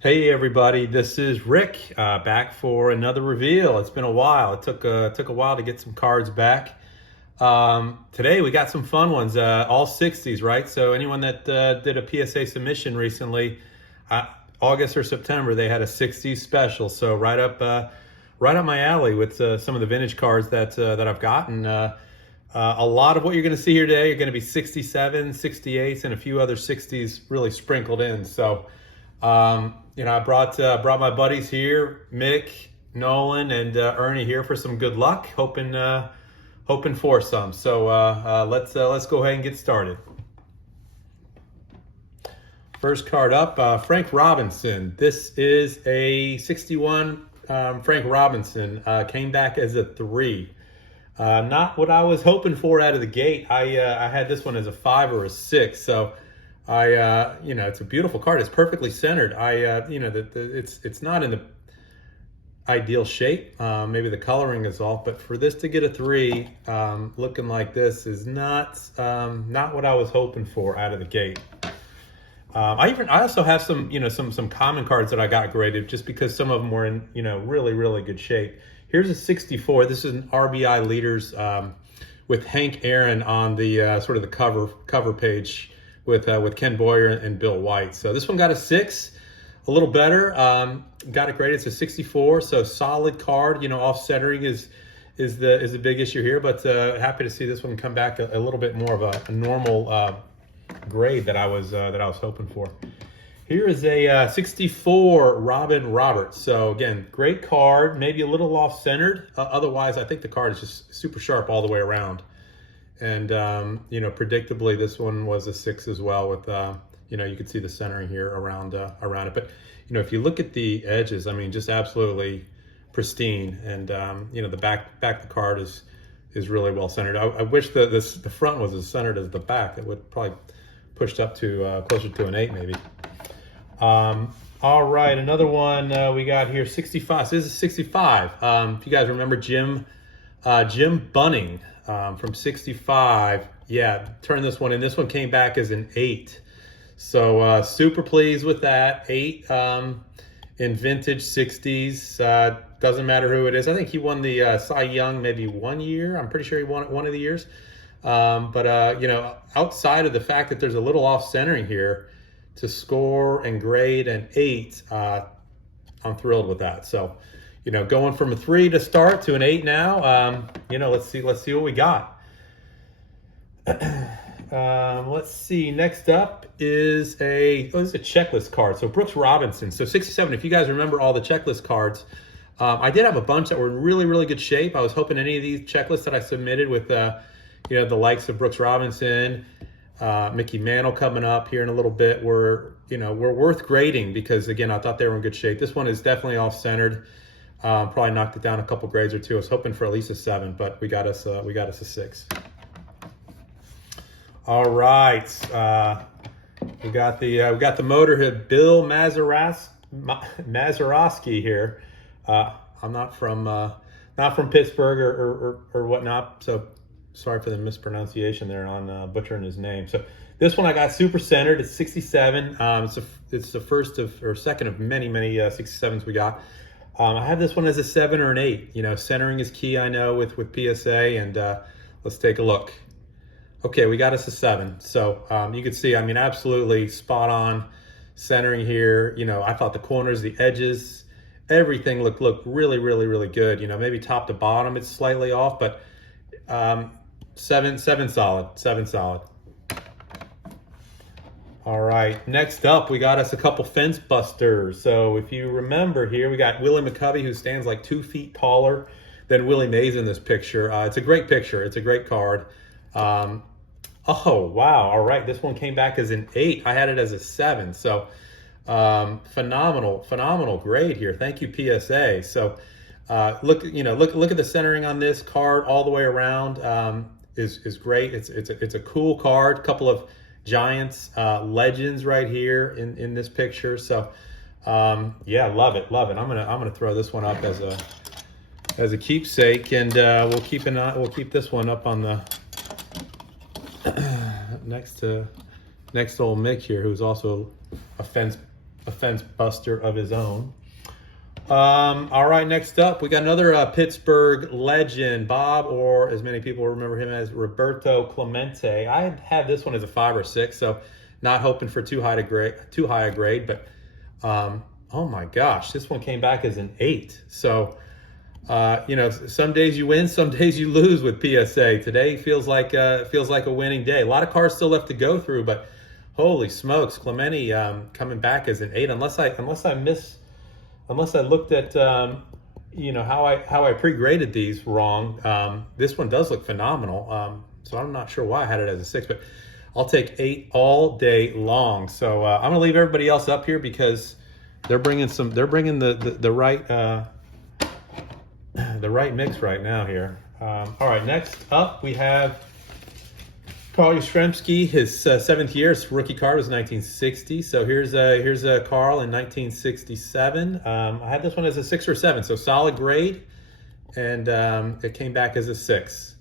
Hey everybody, this is Rick back for another reveal. It's been a while. It took a while to get some cards back. Today we got some fun ones, all 60s, right? So anyone that did a PSA submission recently, August or September, they had a 60s special. So right up my alley with some of the vintage cards that I've gotten. A lot of what you're going to see here today are going to be 67, 68s, and a few other 60s really sprinkled in. So. I brought my buddies here, Mick, Nolan, and Ernie here for some good luck, hoping for some. So let's go ahead and get started. First card up, Frank Robinson. This is a 61 Frank Robinson. Came back as a 3. Not what I was hoping for out of the gate. I had this one as a 5 or a 6. So. It's a beautiful card. It's perfectly centered. It's not in the ideal shape. Maybe the coloring is off, but for this to get a 3, looking like this is not what I was hoping for out of the gate. I also have some common cards that I got graded just because some of them were in really good shape. Here's a 64. This is an RBI leaders with Hank Aaron on the sort of the cover page. With Ken Boyer and Bill White. So this one got a 6, a little better. Got it graded. It's a 64, so solid card. Off centering is the big issue here, but happy to see this one come back a little bit more of a normal grade that I was hoping for. Here is a 64 Robin Roberts. So again, great card. Maybe a little off centered. Otherwise, I think the card is just super sharp all the way around. And, predictably, this one was a 6 as well with, you could see the centering here around it. But, if you look at the edges, I mean, just absolutely pristine. And, the back of the card is really well centered. I wish the front was as centered as the back. It would probably pushed up to closer to an 8 maybe. All right, another one we got here, 65. So this is 65. If you guys remember Jim Bunning. From 65, turn this one in. This one came back as an 8. So super pleased with that. 8 in vintage 60s. Doesn't matter who it is. I think he won the Cy Young maybe one year. I'm pretty sure he won it one of the years. But outside of the fact that there's a little off centering here, to score and grade an 8, I'm thrilled with that. So. Going from a 3 to start to an 8 now. Let's see what we got. Let's see. Next up is this is a checklist card. So Brooks Robinson. So 67. If you guys remember all the checklist cards, I did have a bunch that were in really good shape. I was hoping any of these checklists that I submitted with the likes of Brooks Robinson, Mickey Mantle coming up here in a little bit were worth grading because again I thought they were in good shape. This one is definitely off centered. Probably knocked it down a couple grades or 2. I was hoping for at least a 7, but we got us a 6. All right, we got the Motorhead Bill Mazeroski here. I'm not from Pittsburgh or whatnot, so sorry for the mispronunciation there on butchering his name. So this one I got super centered. It's 67. It's the first or second of many 67s we got. I have this one as a 7 or an 8. Centering is key, I know, with PSA, and let's take a look. Okay, we got us a 7. So you can see, I mean, absolutely spot on centering here. I thought the corners, the edges, everything looked really good. Maybe top to bottom, it's slightly off, but 7 solid. All right, next up, we got us a couple fence busters. So if you remember here, we got Willie McCovey, who stands like 2 feet taller than Willie Mays in this picture. It's a great picture. It's a great card. Oh, wow. All right, this one came back as an 8. I had it as a 7. So phenomenal grade here. Thank you, PSA. So look at the centering on this card all the way around is great. It's a cool card. Couple of Giants legends right here in this picture. So love it. I'm gonna throw this one up as a keepsake, and we'll keep this one up on the next to old Mick here, who's also a fence a fence buster of his own. All right, next up, we got another Pittsburgh legend, Bob, or as many people remember him as, Roberto Clemente. I had this one as a 5 or 6, so not hoping for too high a grade, but oh my gosh, this one came back as an 8. So, you know, some days you win, some days you lose with PSA. Today feels like a winning day. A lot of cars still left to go through, but holy smokes, Clemente coming back as an 8. Unless I looked at you know, how I pre-graded these wrong. This one does look phenomenal. So I'm not sure why I had it as a 6, but I'll take 8 all day long. So I'm gonna leave everybody else up here because they're bringing the right mix right now here. All right, next up we have Carl Yastrzemski, his 7th year. His rookie card was 1960. So here's a Carl in 1967. I had this one as a 6 or 7, so solid grade, and it came back as a 6.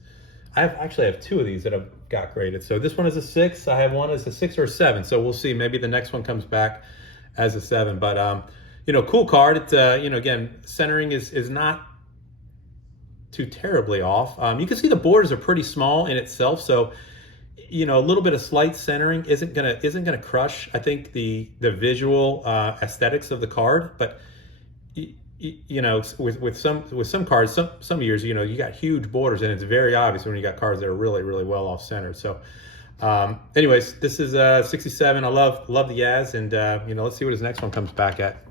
I actually have 2 of these that have got graded. So this one is a 6. I have one as a 6 or 7. So we'll see. Maybe the next one comes back as a 7. But you know, cool card. It you know, again, centering is not too terribly off. You can see the borders are pretty small in itself. So, you know, a little bit of slight centering isn't gonna crush, I think, the visual aesthetics of the card. But you know, with some cards, some years, you know, you got huge borders, and it's very obvious when you got cards that are really well off centered. So, anyways, this is 67. I love the Yaz, and you know, let's see what his next one comes back at.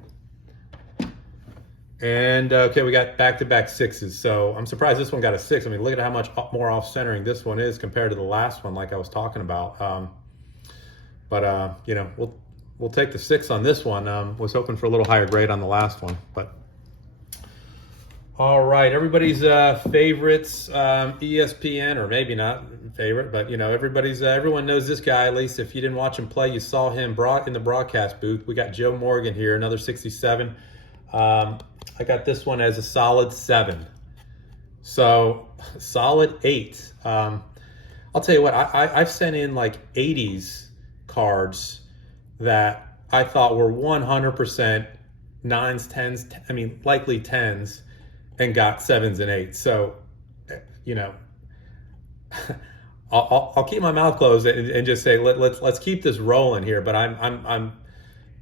And okay, we got back-to-back 6s. So I'm surprised this one got a 6. I mean, look at how much more off-centering this one is compared to the last one, like I was talking about. But you know, we'll take the 6 on this one. Was hoping for a little higher grade on the last one, but all right, everybody's favorites, ESPN, or maybe not favorite, but you know, everyone knows this guy. At least if you didn't watch him play, you saw him in the broadcast booth. We got Joe Morgan here, another 67. I got this one as a solid 7. So solid 8. I'll tell you what, I've sent in like 80s cards that I thought were 100% 9s, 10s, I mean, likely 10s, and got 7s and 8s. So, you know, I'll keep my mouth closed and just say, let's keep this rolling here. But I'm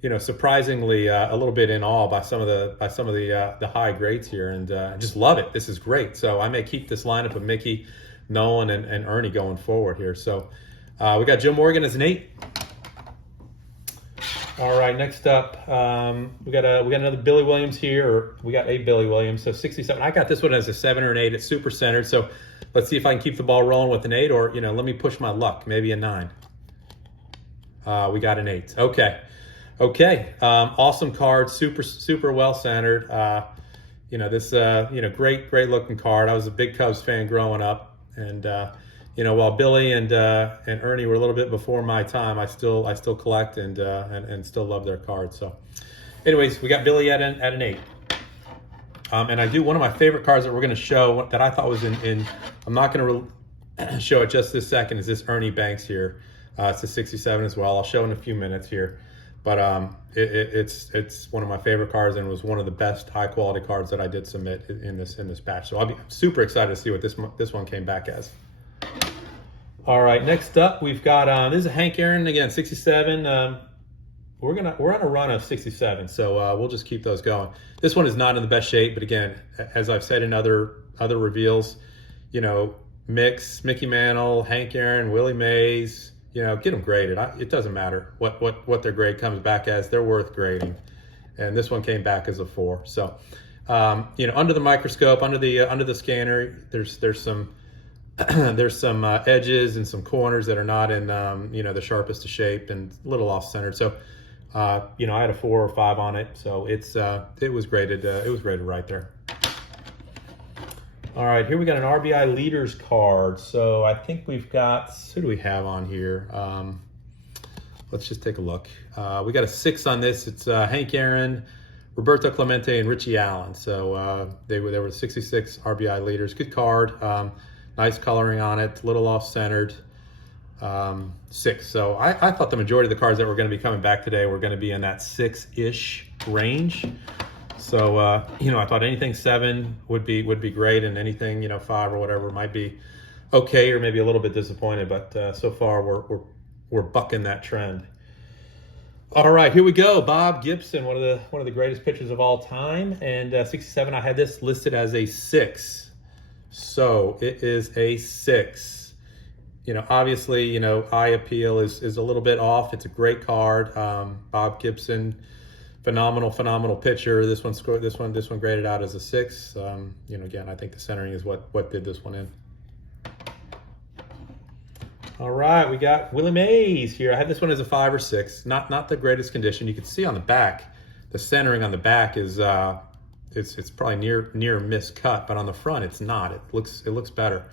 you know, surprisingly a little bit in awe by some of the high grades here, and I just love it. This is great. So I may keep this lineup of Mickey, Nolan, and Ernie going forward here. So we got Joe Morgan as an 8. All right, next up we got another Billy Williams here, or we got a Billy Williams. So 67. I got this one as a 7 or an 8. It's super centered. So let's see if I can keep the ball rolling with an 8, or you know, let me push my luck, maybe a 9. We got an 8. Okay, awesome card, super well centered. You know, this you know, great looking card. I was a big Cubs fan growing up, and you know, while Billy and Ernie were a little bit before my time, I still collect and still love their cards. So, anyways, we got Billy at an 8. And I do one of my favorite cards that we're going to show that I thought was in I'm not going to show it just this second. Is this Ernie Banks here? It's a 67 as well. I'll show in a few minutes here. But it's one of my favorite cards, and was one of the best high quality cards that I did submit in this batch. So I'll be super excited to see what this one came back as. All right, next up we've got this is a Hank Aaron again, 67. We're on a run of 67, so we'll just keep those going. This one is not in the best shape, but again, as I've said in other reveals, you know, Mickey Mantle, Hank Aaron, Willie Mays. You know, get them graded. It doesn't matter what their grade comes back as. They're worth grading, and this one came back as a 4. So, you know, under the microscope, under the scanner, there's some edges and some corners that are not in you know, the sharpest of shape and a little off centered. So, you know, I had a 4 or 5 on it, so it was graded. It was graded right there. All right, here we got an RBI leaders card. So I think we've got, who do we have on here? Let's just take a look. We got a 6 on this. It's Hank Aaron, Roberto Clemente, and Richie Allen. So they were 66 RBI leaders. Good card. Nice coloring on it. A little off-centered. 6. So I thought the majority of the cards that were going to be coming back today were going to be in that 6-ish range. So, I thought anything 7 would be great, and anything, 5 or whatever might be okay, or maybe a little bit disappointed, but so far we're bucking that trend. All right, here we go. Bob Gibson, one of the greatest pitchers of all time, and 67. I had this listed as a 6, so it is a 6. Obviously, eye appeal is a little bit off. It's a great card. Bob Gibson, phenomenal pitcher. This one graded out as a 6. Again, I think the centering is what did this one in. All right, we got Willie Mays here. I had this one as a 5 or 6. Not the greatest condition. You can see on the back, the centering on the back is it's probably near miscut, but on the front it's not. It looks better.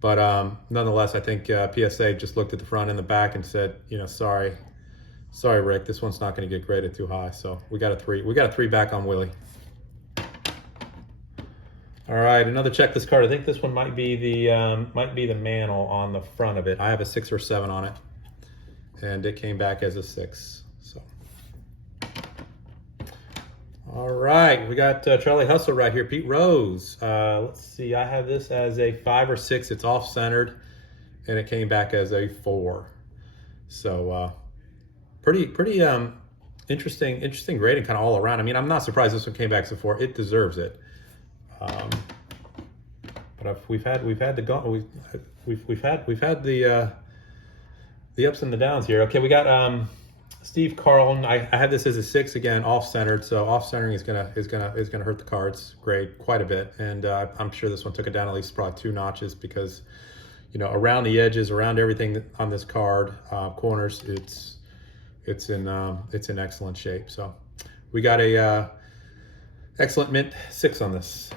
But nonetheless, I think PSA just looked at the front and the back and said, sorry, Rick, this one's not going to get graded too high. So we got a 3. We got a 3 back on Willie. All right, another checklist card. I think this one might be the mantle on the front of it. I have a 6 or 7 on it, and it came back as a 6. So, all right, we got Charlie Hustle right here. Pete Rose. Let's see. I have this as a 5 or 6. It's off centered, and it came back as a 4. So, pretty interesting grading kind of all around. I mean, I'm not surprised this one came back as a 4. It deserves it. But we've had the ups and the downs here. Okay, we got Steve Carlton. I had this as a 6 again, off centered. So off centering is gonna hurt the cards grade quite a bit, and I'm sure this one took it down at least probably 2 notches because around the edges, around everything on this card, corners, it's in excellent shape. So we got a excellent mint 6 on this.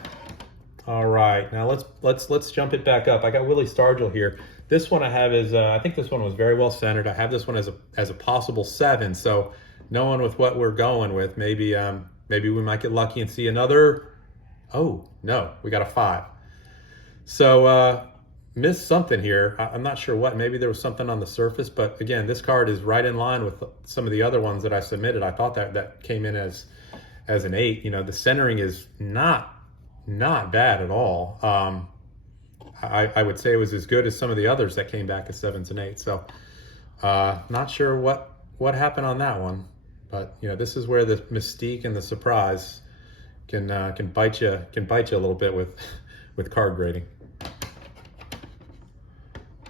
All right, now let's jump it back up. I got Willie Stargell here. This one I have is I think this one was very well centered. I have this one as a possible 7. So knowing with what we're going with, maybe we might get lucky and see another. Oh no, we got a 5. So missed something here. I'm not sure what. Maybe there was something on the surface, but again, this card is right in line with some of the other ones that I submitted. I thought that came in as an 8. The centering is not bad at all. I would say it was as good as some of the others that came back as 7s and 8s. So not sure what happened on that one, but this is where the mystique and the surprise can bite you a little bit with card grading.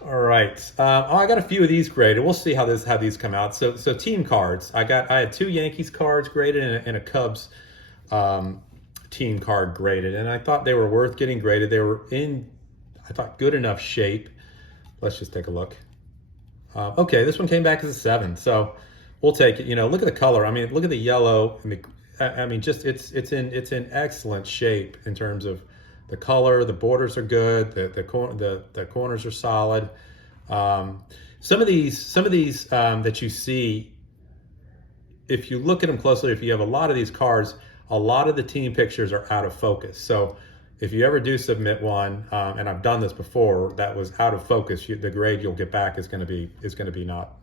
All right, I got a few of these graded. We'll see how these come out. So team cards. I had 2 Yankees cards graded and a Cubs team card graded, and I thought they were worth getting graded. They were in, I thought, good enough shape. Let's just take a look. Okay, this one came back as a 7, so we'll take it. Look at the color. I mean, look at the yellow. I mean, just it's in excellent shape in terms of the color. The borders are good. The corners are solid. Some of these that you see, if you look at them closely, if you have a lot of these cards, a lot of the team pictures are out of focus. So if you ever do submit one, and I've done this before, that was out of focus, the grade you'll get back is going to be not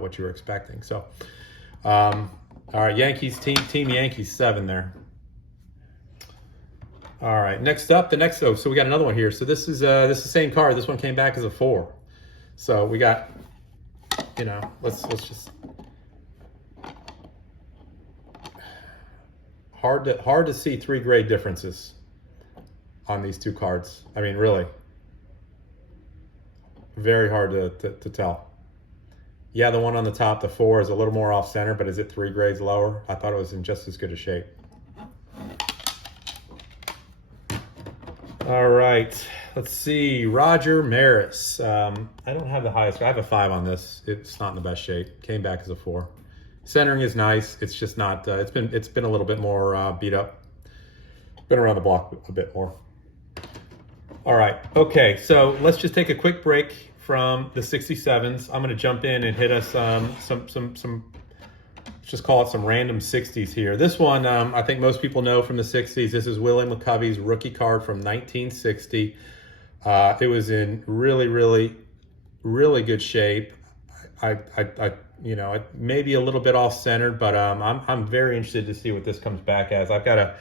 what you were expecting. So, all right, Yankees team Yankees 7 there. All right, next up, so we got another one here. So this is the same card. This one came back as a 4. So we got, let's just. Hard to see 3 grade differences on these 2 cards. I mean, really, very hard to tell. Yeah, the one on the top, the 4, is a little more off center, but is it 3 grades lower? I thought it was in just as good a shape. All right, let's see. Roger Maris. I don't have the highest. I have a 5 on this. It's not in the best shape. Came back as a 4. Centering is nice. It's just not. It's been a little bit more beat up. Been around the block a bit more. All right. Okay. So let's just take a quick break from the 67s. I'm going to jump in and hit us some. Let's just call it some random 60s here. This one, I think most people know from the 60s. This is Willie McCovey's rookie card from 1960. It was in really really good shape. I you know, maybe a little bit off centered, but I'm very interested to see what this comes back as. I've got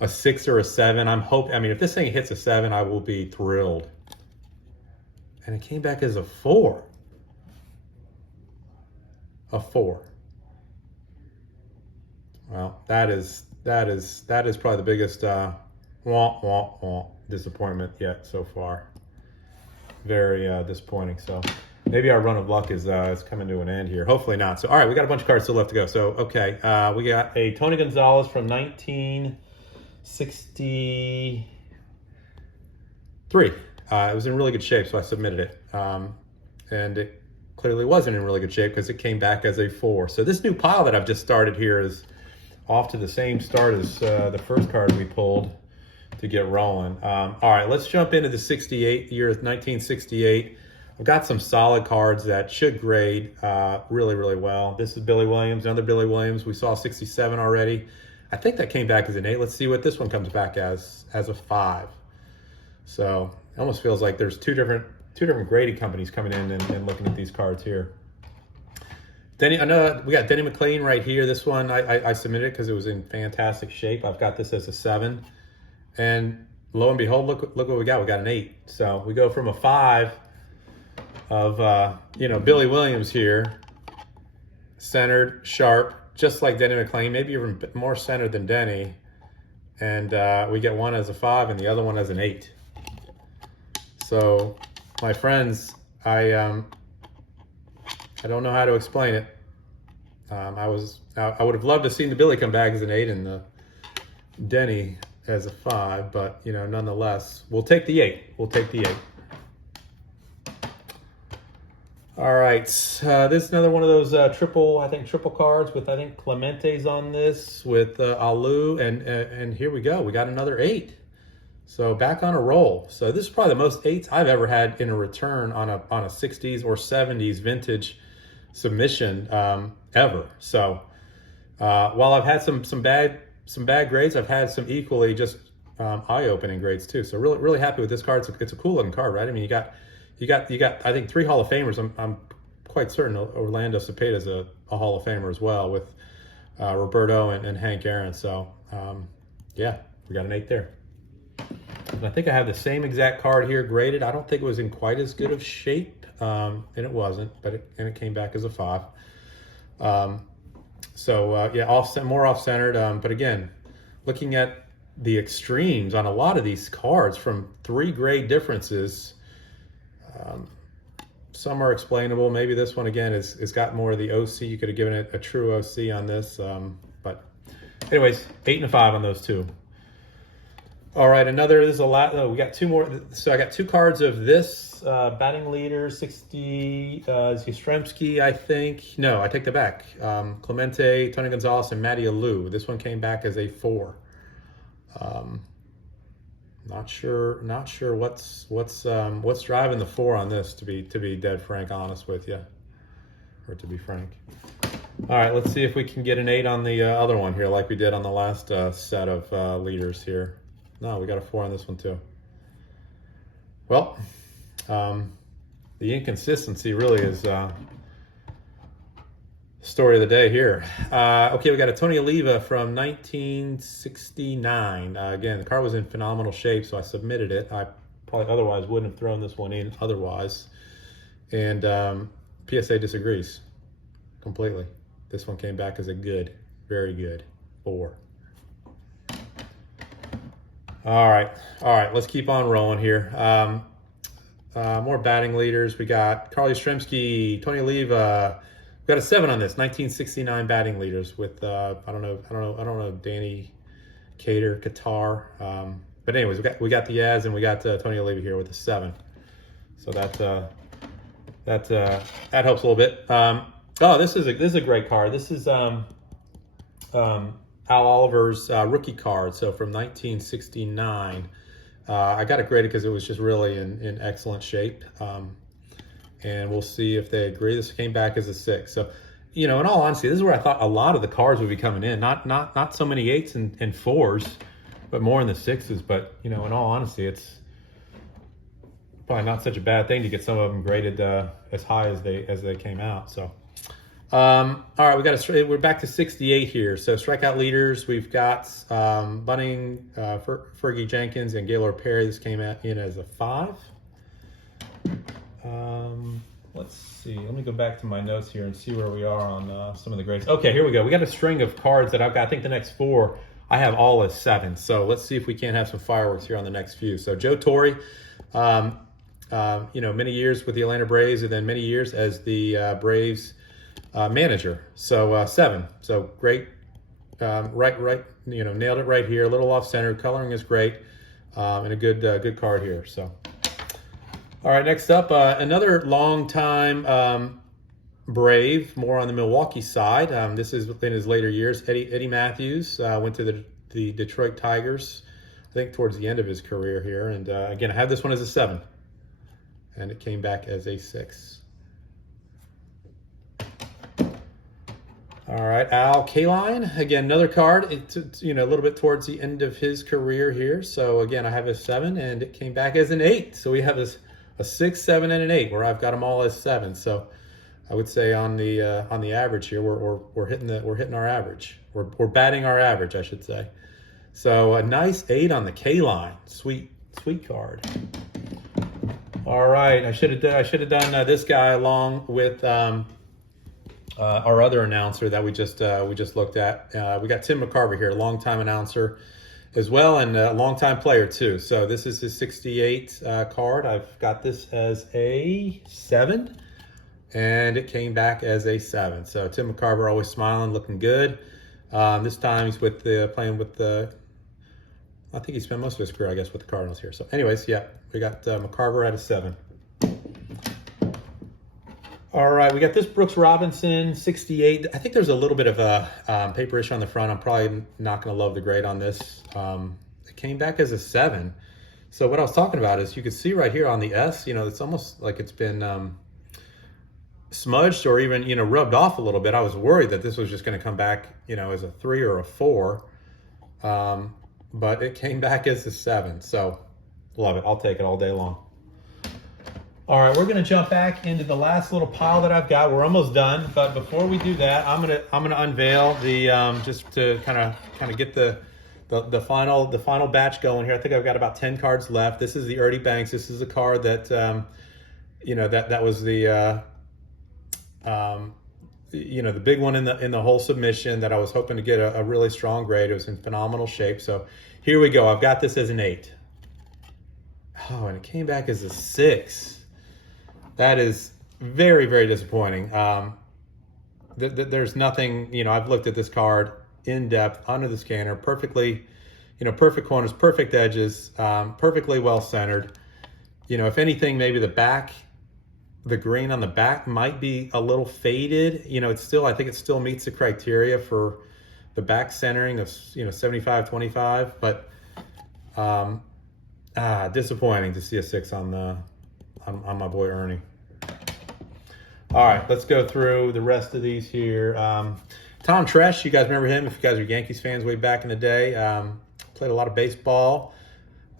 a 6 or a 7. I mean, if this thing hits a 7, I will be thrilled. And it came back as a 4. A 4. Well, that is probably the biggest disappointment yet so far. Very disappointing. So maybe our run of luck is coming to an end here. Hopefully not. So all right, we got a bunch of cards still left to go. So okay, we got a Tony Gonzalez from 1963. It was in really good shape, so I submitted it. And it clearly wasn't in really good shape because it came back as a 4. So this new pile that I've just started here is off to the same start as the first card we pulled to get rolling. All right, let's jump into the 68, year 1968. I've got some solid cards that should grade really, really well. This is Billy Williams, another Billy Williams. We saw 67 already. I think that came back as an 8. Let's see what this one comes back as a 5. So it almost feels like there's two different grading companies coming in and looking at these cards here. Denny, I know we got Denny McLean right here. This one I submitted because it was in fantastic shape. I've got this as a 7, and lo and behold, look what we got. We got an 8. So we go from a 5 of you know, Billy Williams here, centered, sharp, just like Denny McLean, maybe even more centered than Denny, and we get one as a 5 and the other one as an 8. So my friends, I don't know how to explain it. I would have loved to have seen the Billy come back as an 8 and the Denny as a 5, but you know, nonetheless, we'll take the 8. We'll take the 8. All right, this is another one of those triple cards with Clemente's on this with Alu, and here we go. We got another 8. So back on a roll. So this is probably the most 8s I've ever had in a return on a 60s or 70s vintage submission ever. So while I've had some bad grades, I've had some equally just eye-opening grades too. So really happy with this card. It's a cool looking card, right? I mean, you got I think 3 Hall of Famers. I'm quite certain Orlando Cepeda's a Hall of Famer as well, with Roberto and Hank Aaron. So yeah, we got an 8 there. And I think I have the same exact card here graded. I don't think it was in quite as good of shape, and it wasn't, but it came back as a 5. So yeah, more off-centered. But again, looking at the extremes on a lot of these cards from 3 grade differences, some are explainable. Maybe this one again is got more of the OC. You could have given it a true OC on this, but anyways, 8 and a 5 on those 2. All right, there's a lot. Oh, we got 2 more. So I got 2 cards of this batting leader, 60 Yastrzemski, I think. No, I take that back. Clemente, Tony Gonzalez, and Matty Alou. This one came back as a 4. Not sure what's driving the 4 on this, to be dead frank honest with you, or to be frank. All right, let's see if we can get an 8 on the other one here, like we did on the last set of leaders here. No, we got a 4 on this one too. Well, the inconsistency really is story of the day here. Okay, we got a Tony Oliva from 1969. Again, the car was in phenomenal shape, so I submitted it. I probably otherwise wouldn't have thrown this one in otherwise. And PSA disagrees completely. This one came back as a good, very good 4. All right, let's keep on rolling here. More batting leaders. We got Carl Yastrzemski, Tony Oliva. We got a 7 on this, 1969 batting leaders with I don't know Danny Qatar. But anyways, we got the Yaz and we got Tony Oliva here with a 7. So that helps a little bit. Oh, this is a great card. This is Al Oliver's rookie card, so from 1969. I got it graded because it was just really in excellent shape. And we'll see if they agree. This came back as a 6. So, you know, in all honesty, this is where I thought a lot of the cards would be coming in. Not so many 8s and 4s, but more in the 6s. But, you know, in all honesty, probably not such a bad thing to get some of them graded as high as they came out. So, all right, we're back to 68 here. So strikeout leaders, we've got Bunning, Fergie Jenkins, and Gaylord Perry. This came in as a 5. Let's see. Let me go back to my notes here and see where we are on some of the grades. Okay, here we go. We got a string of cards that I've got. I think the next 4 I have all as 7. So let's see if we can't have some fireworks here on the next few. So Joe Torre, many years with the Atlanta Braves, and then many years as the Braves manager. So 7. So great. Right. Nailed it right here. A little off center. Coloring is great, and a good card here. So. All right, next up, another long-time Brave, more on the Milwaukee side. This is within his later years. Eddie Mathews went to the Detroit Tigers, I think towards the end of his career here. And again, I have this one as a 7, and it came back as a 6. All right, Al Kaline, again, another card. It's a little bit towards the end of his career here. So again, I have a 7, and it came back as an 8. So we have a 6, 7, and an 8, where I've got them all as 7. So I would say on the average here, we're hitting our average. We're batting our average, I should say. So a nice 8 on the Kaline. Sweet card. All right, I should have done this guy along with our other announcer that we just looked at. We got Tim McCarver here, longtime announcer as well, and a longtime player too. So this is his 68 card. I've got this as a 7, and it came back as a 7. So Tim McCarver always smiling, looking good. This time he's playing with the. I think he spent most of his career, I guess, with the Cardinals here. So, anyways, yeah, we got McCarver at a 7. All right, we got this Brooks Robinson 68. I think there's a little bit of a paper issue on the front. I'm probably not going to love the grade on this. It came back as a 7. So what I was talking about is you can see right here on the S, it's almost like it's been smudged or even, rubbed off a little bit. I was worried that this was just going to come back, as a 3 or a 4. But it came back as a 7. So love it. I'll take it all day long. All right, we're going to jump back into the last little pile that I've got. We're almost done, but before we do that, I'm gonna unveil the just to kind of get the final batch going here. I think I've got about 10 cards left. This is the Ernie Banks. This is a card that that was the the big one in the whole submission that I was hoping to get a really strong grade. It was in phenomenal shape. So here we go. I've got this as an 8. Oh, and it came back as a 6. That is very, very disappointing. There's nothing, I've looked at this card in depth, under the scanner, perfectly, perfect corners, perfect edges, perfectly well centered. If anything, maybe the green on the back might be a little faded. I think it still meets the criteria for the back centering of, 75-25, but disappointing to see a 6 on my boy Ernie. All right, let's go through the rest of these here. Tom Tresh, you guys remember him if you guys are Yankees fans way back in the day. Played a lot of baseball.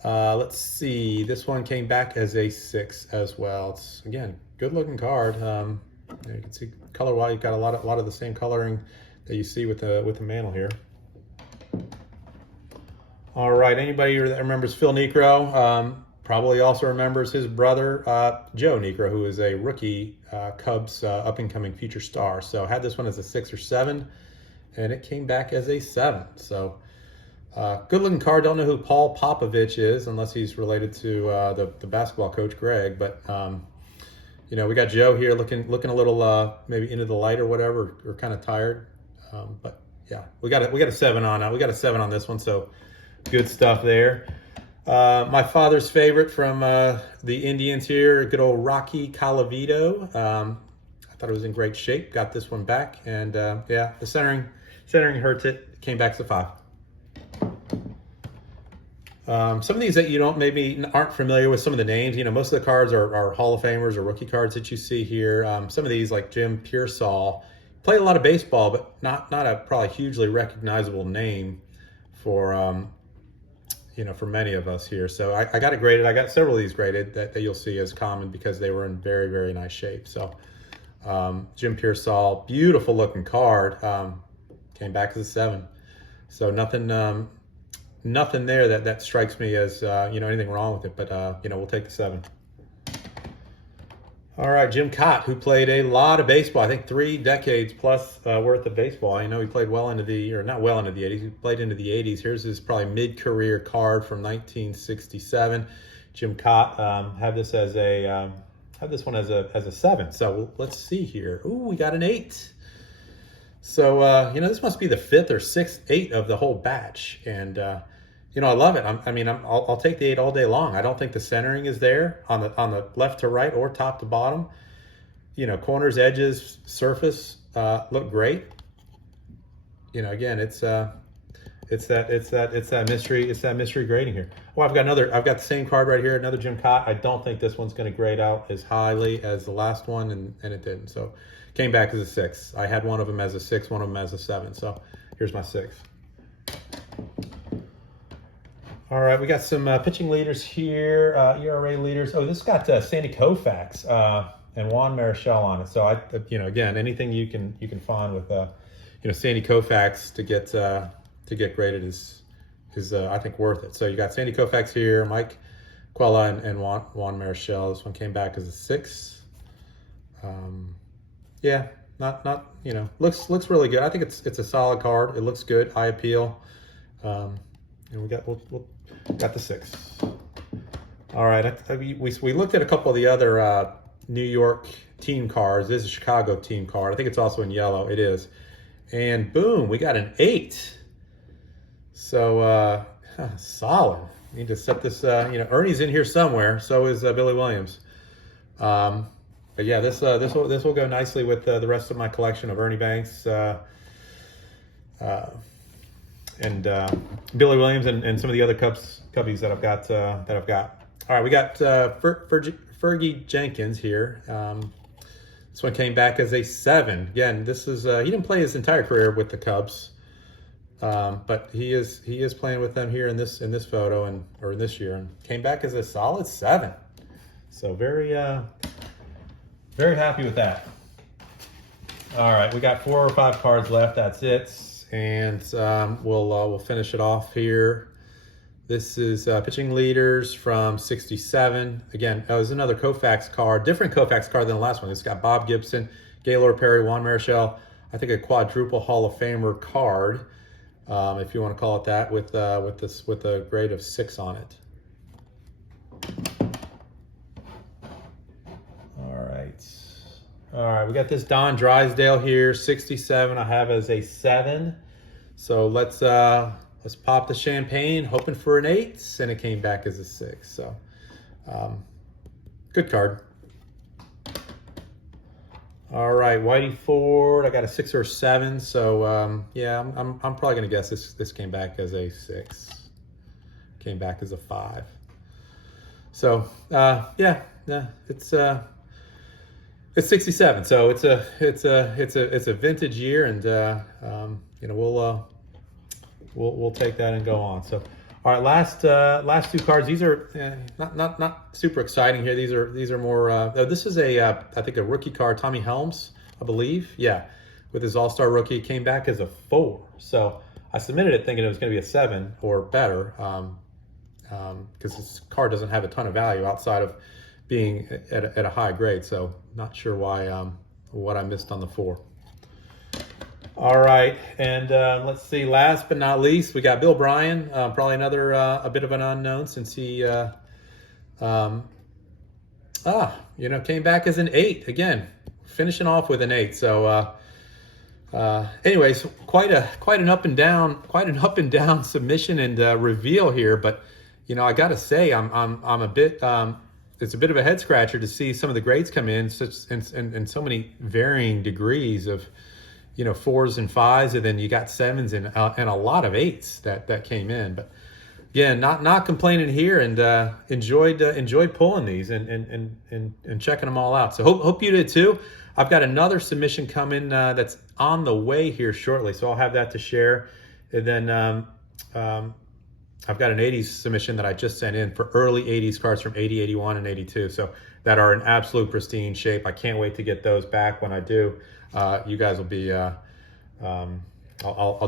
Let's see, this one came back as a 6 as well. It's, again, good looking card. You can see color-wise, you've got a lot of the same coloring that you see with the mantle here. All right, anybody that remembers Phil Niekro probably also remembers his brother, Joe Niekro, who is a rookie Cubs up-and-coming future star. So had this one as a 6 or 7, and it came back as a 7. So good-looking card. Don't know who Paul Popovich is, unless he's related to the basketball coach, Greg. But, we got Joe here looking a little maybe into the light or whatever, or kind of tired. But, yeah, we got a 7 on. We got a 7 on this one, so good stuff there. My father's favorite from the Indians here, good old Rocky Colavito. I thought it was in great shape. Got this one back, and the centering hurts it. Came back to 5. Some of these that maybe aren't familiar with some of the names. Most of the cards are Hall of Famers or rookie cards that you see here. Some of these, like Jim Pearsall, played a lot of baseball, but not a probably hugely recognizable name for for many of us here. So I got it graded. I got several of these graded that you'll see as common because they were in very, very nice shape. So Jim Pearsall, beautiful looking card. Came back as a 7. So nothing there that strikes me as anything wrong with it. But we'll take the 7. All right, Jim Kaat, who played a lot of baseball, I think 3 decades plus worth of baseball. I know he played well into not well into the 80s, he played into the 80s. Here's his probably mid-career card from 1967. Jim Kaat had this as one as a 7. So let's see here. Ooh, we got an 8. So, this must be the 5th or 6th 8 of the whole batch. And, I love it. I'll take the 8 all day long. I don't think the centering is there on the left to right or top to bottom. Corners, edges, surface look great. Again, it's that mystery grading here. Oh, I've got the same card right here, another Jim Kaat. I don't think this one's going to grade out as highly as the last one, and it didn't. So came back as a 6. I had one of them as a 6, one of them as a 7. So here's my 6. All right, we got some pitching leaders here, ERA leaders. Oh, this got Sandy Koufax and Juan Marichal on it. So again, anything you can find with Sandy Koufax to get graded is I think worth it. So you got Sandy Koufax here, Mike Quella, and Juan Marichal. This one came back as a 6. Yeah, not looks really good. I think it's a solid card. It looks good, eye appeal. And we got the 6. All right, we looked at a couple of the other New York team cards. This is a Chicago team card. I think it's also in yellow. It is. And boom, we got an 8. So solid. Need to set this. Ernie's in here somewhere. So is Billy Williams. But yeah, this will go nicely with the rest of my collection of Ernie Banks and Billy Williams and some of the other cubbies that I've got. All right, we got Fergie Jenkins here. This one came back as a 7. Again, this is he didn't play his entire career with the Cubs, but he is playing with them here in this photo or in this year, and came back as a solid 7. So very happy with that. All right, we got 4 or 5 cards left. That's it. And we'll finish it off here. This is pitching leaders from 67. Again, it was another Koufax card, different Koufax card than the last one. It's got Bob Gibson, Gaylord Perry, Juan Marichal. I think a quadruple Hall of Famer card, if you want to call it that, with a grade of 6 on it. All right, we got this Don Drysdale here, 67. I have as a 7. So let's pop the champagne, hoping for an 8, and it came back as a 6. So good card. All right, Whitey Ford. I got a 6 or a 7. So yeah, I'm probably gonna guess this came back as a 6. Came back as a 5. So yeah, it's 67, so it's a vintage year, and we'll take that and go on. So, all right, last 2 cards. These are not super exciting here. These are more. This is I think a rookie card, Tommy Helms, I believe. Yeah, with his All-Star rookie, came back as a 4. So I submitted it thinking it was going to be a 7 or better, because this card doesn't have a ton of value outside of being at a high grade. So not sure why what I missed on the 4. All right, and let's see, last but not least, we got Bill Bryan, probably another a bit of an unknown, since he came back as an 8 again, finishing off with an 8. So anyways, quite an up and down submission and reveal here. But I gotta say, I'm a bit it's a bit of a head scratcher to see some of the grades come in in so many varying degrees of 4s and 5s, and then you got 7s and a lot of 8s that came in. But again, not complaining here, and enjoyed pulling these and checking them all out. So hope you did too. I've got another submission coming that's on the way here shortly, so I'll have that to share. And then I've got an 80s submission that I just sent in for early 80s cards from 80, 81, and 82. So that are in absolute pristine shape. I can't wait to get those back. When I do, you guys will be, I'll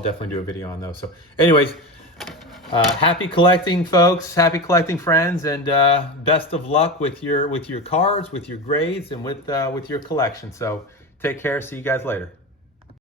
definitely do a video on those. So anyways, happy collecting, folks. Happy collecting, friends, and best of luck with your cards, with your grades, and with your collection. So take care. See you guys later.